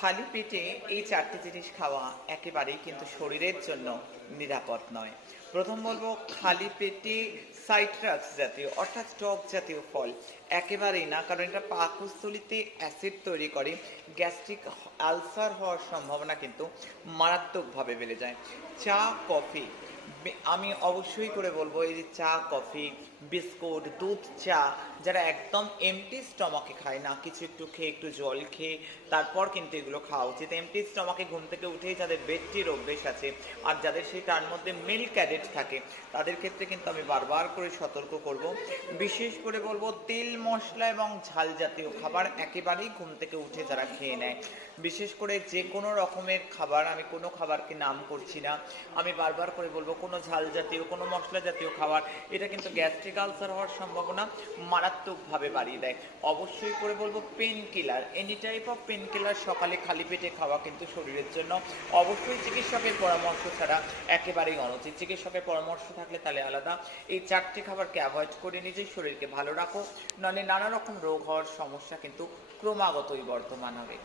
খালি পেটে এই ৪ টে জিনিস খাওয়া একেবারেই কিন্তু শরীরের জন্য নিরাপদ নয়। প্রথম বলব, খালি পেটে সাইট্রাস জাতীয় অর্থাৎ টক জাতীয় ফল একেবারেই না, কারণ এটা পাকস্থলীতে অ্যাসিড তৈরি করে। গ্যাস্ট্রিক আলসার হওয়ার সম্ভাবনা কিন্তু মারাত্মকভাবে বেড়ে যায়। চা, কফি, আমি অবশ্যই করে বলবো, এই যে চা, কফি, বিস্কুট, দুধ চা যারা একদম এমটি স্টমাকে খায় না, কিছু একটু খেয়ে একটু জল খেয়ে তারপর কিন্তু এগুলো খাওয়া উচিত। এমটি স্টমাকে ঘুম থেকে উঠেই যাদের বেডটির অভ্যেস আছে আর যাদের সেই তার মধ্যে মিল্ক অ্যাডেড থাকে তাদের ক্ষেত্রে কিন্তু আমি বারবার করে সতর্ক করব। বিশেষ করে বলবো, তেল মশলা এবং ঝাল জাতীয় খাবার একেবারেই ঘুম থেকে উঠে যারা খেয়ে নেয়, বিশেষ করে যে কোনো রকমের খাবার, আমি কোনো খাবারকে নাম করছি না, আমি বারবার করে বলবো কোনো ঝাল জাতীয় কোনো মশলা জাতীয় খাবার এটা কিন্তু গ্যাস্ট্রিক আলসার হওয়ার সম্ভাবনা মারাত্মকভাবে বাড়িয়ে দেয়। অবশ্যই করে বলবো, pain killer, any type of pain killer সকালে খালি পেটে খাওয়া কিন্তু শরীরের জন্য অবশ্যই চিকিৎসকের পরামর্শ ছাড়া একেবারেই অনুচিত। চিকিৎসকের পরামর্শ থাকলে তাহলে আলাদা। এই 4টি খাবারকে অ্যাভয়েড করে নিজের শরীরকে ভালো রাখো, নাহলে নানা রকম রোগ হওয়ার সমস্যা কিন্তু ক্রমাগতই বর্তমান হবে।